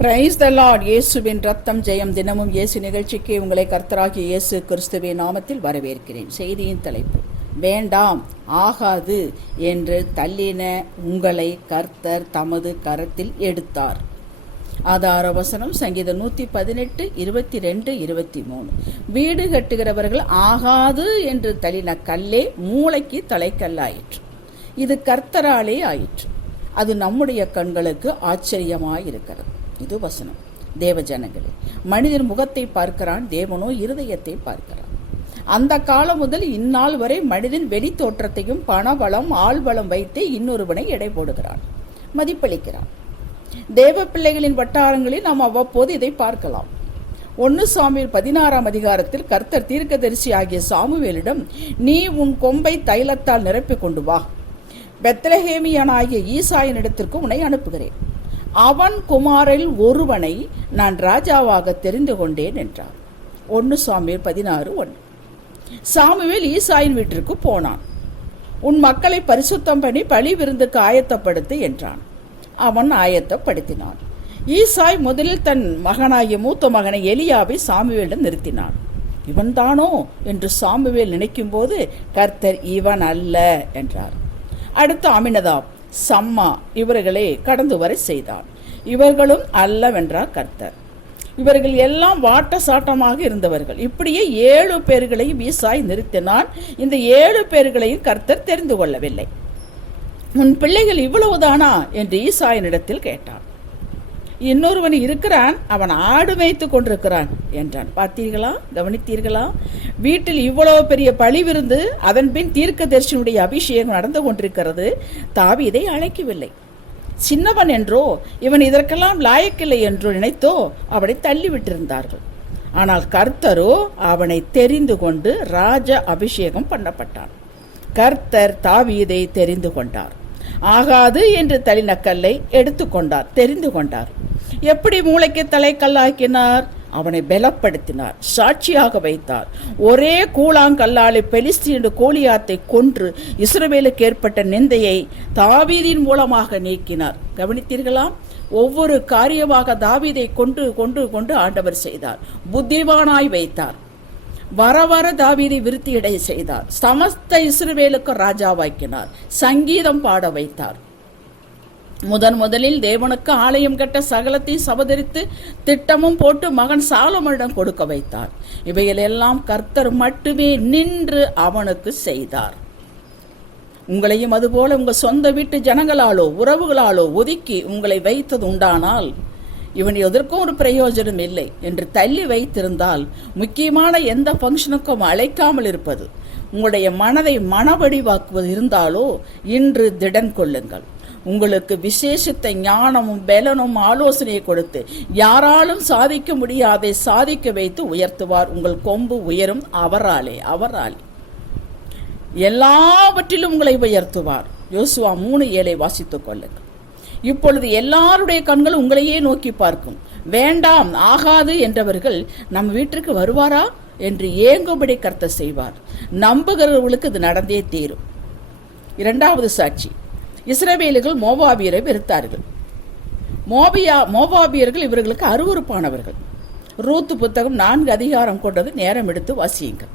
Praise the Lord இயேசுவின் ரத்தம் ஜெயம். தினமும் இயேசு நிகழ்ச்சிக்கு உங்களை கர்த்தராகிய இயேசு கிறிஸ்துவின் நாமத்தில் வரவேற்கிறேன். செய்தியின் தலைப்பு வேண்டாம் ஆகாது என்று தள்ளின உங்களை கர்த்தர் தமது கரத்தில் எடுத்தார். ஆதார வசனம் சங்கீதம் நூற்றி பதினெட்டு இருபத்தி ரெண்டு இருபத்தி மூணு வீடு கட்டுகிறவர்கள் ஆகாது என்று தள்ளின கல்லே மூளைக்கு தலைக்கல்லாயிற்று. இது கர்த்தராலே ஆயிற்று. அது நம்முடைய கண்களுக்கு ஆச்சரியமாயிருக்கிறது. இது வசனம். தேவ ஜனங்களே மனிதன் முகத்தை பார்க்கிறான் தேவனோ இருதயத்தை பார்க்கிறான். அந்த காலம் முதல் இந்நாள் வரை மனிதன் வெளி தோற்றத்தையும் பணபலம் ஆள்பலம் வைத்து இன்னொருவனை எடை போடுகிறான் மதிப்பளிக்கிறான். தேவ பிள்ளைகளின் வட்டாரங்களில் நாம் அவ்வப்போது இதை பார்க்கலாம். ஒன்று சாமியில் பதினாறாம் அதிகாரத்தில் கர்த்தர் தீர்க்கதரிசி ஆகிய சாமுவேலிடம் நீ உன் கொம்பை தைலத்தால் நிரப்பிக் கொண்டு வா. பெத்லஹேமியனாகிய ஈசாயினிடத்திற்கு உன்னை அனுப்புகிறேன். அவன் குமாரில் ஒருவனை நான் ராஜாவாக தெரிந்து கொண்டேன் என்றார் ஒன்று சாமியில் பதினாறு ஒன்று சாமுவேல் ஈசாயின் வீட்டிற்கு போனான். உன் மக்களை பரிசுத்தம் பண்ணி பழி விருந்துக்கு ஆயத்தப்படுத்து என்றான். அவன் ஆயத்தப்படுத்தினான். ஈசாய் முதலில் தன் மகனாகிய மூத்த மகனை எலியாவை சாமுவேலிடம் நிறுத்தினான். இவன்தானோ என்று சாமுவேல் நினைக்கும்போது கர்த்தர் இவன் அல்ல என்றார். அடுத்து அமினதாப். சம்மா இவர்களை கடந்து வரை செய்தான். இவர்களும் அல்லவென்றார் கர்த்தர். இவர்கள் எல்லாம் வாட்ட சாட்டமாக இருந்தவர்கள். இப்படியே ஏழு பேர்களையும் ஈசாய் நிறுத்தினான். இந்த ஏழு பேர்களையும் கர்த்தர் தெரிந்து கொள்ளவில்லை. உன் பிள்ளைகள் இவ்வளவுதானா? என்று ஈசாயனிடத்தில் கேட்டான். இன்னொருவன் இருக்கிறான் அவன் ஆடு மேய்த்து கொண்டிருக்கிறான் என்றான். பார்த்தீர்களா? கவனித்தீர்களா? வீட்டில் இவ்வளவு பெரிய பழி விருந்து அதன் பின் தீர்க்க தரிசனுடைய அபிஷேகம் நடந்து கொண்டிருக்கிறது. தாவீதை அழைக்கவில்லை. சின்னவன் என்றோ இவன் இதற்கெல்லாம் லாயக்கில்லை என்றோ நினைத்தோ அவனை தள்ளிவிட்டிருந்தார்கள். ஆனால் கர்த்தரோ அவனை தெரிந்து கொண்டு ராஜ அபிஷேகம் பண்ணப்பட்டான். கர்த்தர் தாவீதை தெரிந்து கொண்டார். ஆகாது என்று தள்ளின கல்லை எடுத்துக்கொண்டார் தெரிந்து கொண்டார். எப்படி மூளைக்கு தலைக்கல்லாக்கினார்? அவனை பலப்படுத்தினார் சாட்சியாக வைத்தார். ஒரே கூழாங்கல்லாலே பெலிஸ்தீனு கோலியாத்தை கொன்று இஸ்ரவேலுக்கு ஏற்பட்ட நிந்தையை தாவீதின் மூலமாக நீக்கினார். கவனித்தீர்களா? ஒவ்வொரு காரியமாக தாவீதை கொண்டு கொண்டு கொண்டு ஆண்டவர் செய்தார். புத்திவானாய் வைத்தார். வர வர தாவீதை விருத்தியடை செய்தார். சமஸ்த இஸ்ரவேலுக்கு ராஜாவாக்கினார். சங்கீதம் பாட வைத்தார். முதன் முதலில் தேவனுக்கு ஆலயம் கட்ட சகலத்தை சபதரித்து திட்டமும் போட்டு மகன் சாலமனிடம் கொடுக்க வைத்தார். இவைகளெல்லாம் கர்த்தர் மட்டுமே நின்று அவனுக்கு செய்தார். உங்களையும் அதுபோல உங்கள் சொந்த வீட்டு ஜனங்களாலோ உறவுகளாலோ ஒதுக்கி உங்களை வைத்தது உண்டானால் இவன் எதற்கும் ஒரு பிரயோஜனம் இல்லை என்று தள்ளி வைத்திருந்தால் முக்கியமான எந்த ஃபங்க்ஷனுக்கும் அழைக்காமல் இருப்பது உங்களுடைய மனதை மனவடிவாக்குவது இருந்தாலோ இன்று திடன் கொள்ளுங்கள் உங்களுக்கு விசேஷத்தை ஞானமும் பலனும் ஆலோசனையை கொடுத்து யாராலும் சாதிக்க முடியாதை சாதிக்க வைத்து உயர்த்துவார். உங்கள் கொம்பு உயரும் அவராலே அவராலே. எல்லாவற்றிலும் உங்களை உயர்த்துவார். யோசுவா மூணு ஏழை வாசித்துக் கொள்ளுங்கள். இப்பொழுது எல்லாருடைய கண்கள் உங்களையே நோக்கி பார்க்கும். வேண்டாம் ஆகாது என்றவர்கள் நம் வீட்டிற்கு வருவாரா என்று ஏங்கும்படி கர்த்த செய்வார். நம்புகிறவர்களுக்கு இது நடந்தே தீரும். இரண்டாவது சாட்சி. இஸ்ரவேலுகள் மோவாபியரை வெறுத்தார்கள். மோபியா மோவாபியர்கள் இவர்களுக்கு அருவறுப்பானவர்கள் ரூத்து புத்தகம் நான்கு அதிகாரம் கொண்டது நேரம் எடுத்து வாசியுங்கள்.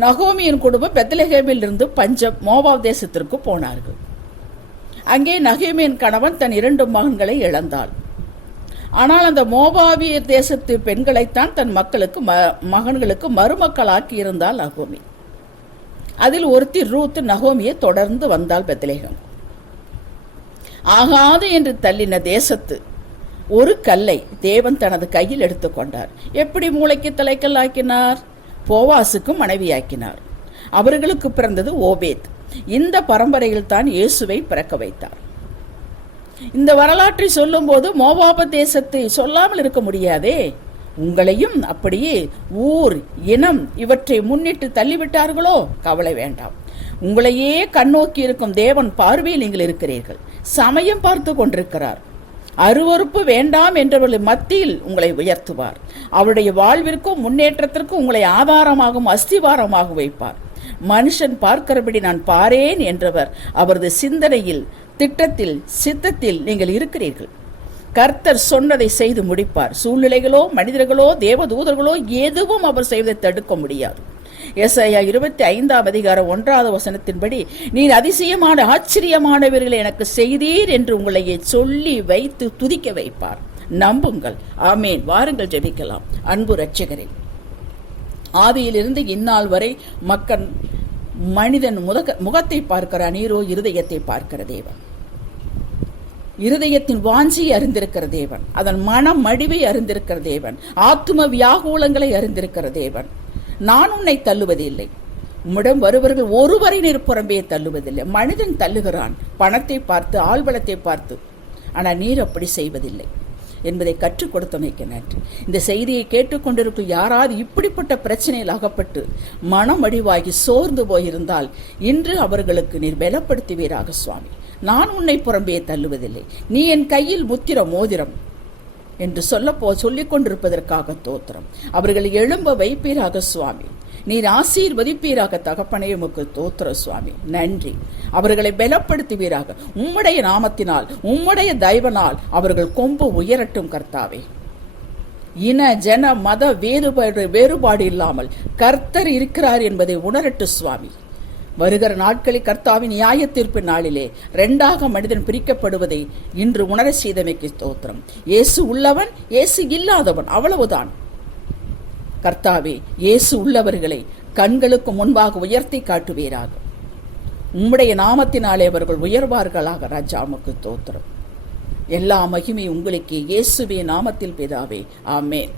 நகோமியின் குடும்பம் பெத்லஹேமில் இருந்து பஞ்சம் மோவாப் தேசத்திற்கு போனார்கள். அங்கே நகோமியின் கணவன் தன் இரண்டு மகன்களை இழந்தாள். ஆனால் அந்த மோபாவிய தேசத்து பெண்களைத்தான் தன் மக்களுக்கு ம மகன்களுக்கு மருமக்களாக்கி இருந்தாள் நகோமி. அதில் ஒருத்தி ரூத் நகோமியை தொடர்ந்து வந்தாள் பெத்லேகம். ஆகாது என்று தள்ளின தேசத்து. ஒரு கல்லை தேவன் தனது கையில் எடுத்துக்கொண்டார் எப்படி மூளைக்கு தலைக்கல்லாக்கினார் போவாசுக்கும் மனைவியாக்கினார். அவர்களுக்கு பிறந்தது ஓபேத். இந்த பரம்பரையில் தான் இயேசுவை பிறக்க வைத்தார். இந்த வரலாற்றை சொல்லும்போது மோபாப தேசத்தை சொல்லாமல் இருக்க முடியாதே. உங்களையும் அப்படியே ஊர் இனம் இவற்றை முன்னிட்டு தள்ளிவிட்டார்களோ? கவலை வேண்டாம். உங்களையே கண்ணோக்கி இருக்கும் தேவன் பார்வையில் நீங்கள் இருக்கிறீர்கள். சமயம் பார்த்து கொண்டிருக்கிறார். அருவறுப்பு வேண்டாம் என்றவர்கள் மத்தியில் உங்களை உயர்த்துவார். அவருடைய வாழ்விற்கும் முன்னேற்றத்திற்கும் உங்களை ஆதாரமாகவும் அஸ்திவாரமாக வைப்பார். மனுஷன் பார்க்கிறபடி நான் பாரேன் என்றவர் அவரது சிந்தனையில் திட்டத்தில் சித்தத்தில் நீங்கள் இருக்கிறீர்கள். கர்த்தர் சொன்னதை செய்து முடிப்பார். சூழ்நிலைகளோ மனிதர்களோ தேவதூதர்களோ எதுவும் அவர் செய்வதை தடுக்க முடியாது. எஸ்ஐயா இருபத்தி ஐந்தாம் அதிகாரம் ஒன்றாவது வசனத்தின்படி நீர் அதிசயமான ஆச்சரியமானவர்களை எனக்கு செய்தீர் என்று உங்களை சொல்லி வைத்து துதிக்க வைப்பார். நம்புங்கள். ஆமேன். வாருங்கள் ஜெபிக்கலாம். அன்பு ரட்சகரே ஆதியிலிருந்து இந்நாள் வரை மக்கள் மனிதன் முதக முகத்தை பார்க்கிற நீரோ இருதயத்தை பார்க்கிற தேவன். இருதயத்தின் வாஞ்சியை அறிந்திருக்கிற தேவன். அதன் மன மடிவை அறிந்திருக்கிற தேவன். ஆத்தும வியாகூலங்களை அறிந்திருக்கிற தேவன். நான் உன்னை தள்ளுவதில்லை. உம்மிடம் வருவர்கள் ஒருவரை நீர் தள்ளுவதில்லை. மனிதன் தள்ளுகிறான். பணத்தை பார்த்து ஆள்பலத்தை பார்த்து. ஆனால் நீர் அப்படி செய்வதில்லை. என்பதை கற்றுக் கொடுத்தமைக்க நன்றி இந்த செய்தியை கேட்டுக்கொண்டிருக்கும் யாராவது இப்படிப்பட்ட பிரச்சனையில் அகப்பட்டு மனம் அடிவாகி சோர்ந்து போயிருந்தால் இன்று அவர்களுக்கு நீர் பலப்படுத்துவீராக சுவாமி. நான் உன்னை புறம்பே தள்ளுவதில்லை. நீ என் கையில் முத்திர மோதிரம். என்று சொல்லப்போ சொல்லிக் கொண்டிருப்பதற்காக தோத்திரம். அவர்களை எழும்ப வைப்பீராக சுவாமி. நீர் ஆசீர்வதிப்பீராக தகப்பனே உமக்கு தோத்திர சுவாமி. நன்றி. அவர்களை பலப்படுத்துவீராக. உம்முடைய நாமத்தினால் உம்முடைய தயவனால் அவர்கள் கொம்பு உயரட்டும் கர்த்தாவே. இன ஜன மத வேறுபாடு வேறுபாடு இல்லாமல் கர்த்தர் இருக்கிறார் என்பதை உணரட்டு சுவாமி. வருகிற நாட்களில் கர்த்தாவின் நியாய தீர்ப்பு நாளிலே ரெண்டாக மனிதன் பிரிக்கப்படுவதை இன்று உணர செய்தமைக்கு ஸ்தோத்திரம். இயேசு உள்ளவன் இயேசு இல்லாதவன் அவ்வளவுதான். கர்த்தாவே இயேசு உள்ளவர்களை கண்களுக்கு முன்பாக உயர்த்தி காட்டுவீராக. உம்முடைய நாமத்தினாலே அவர்கள் உயர்வார்களாக ராஜாமுக்கு தோத்திரம் எல்லா மகிமை உங்களுக்கு இயேசுவே நாமத்தில் பிதாவே. ஆமேன்.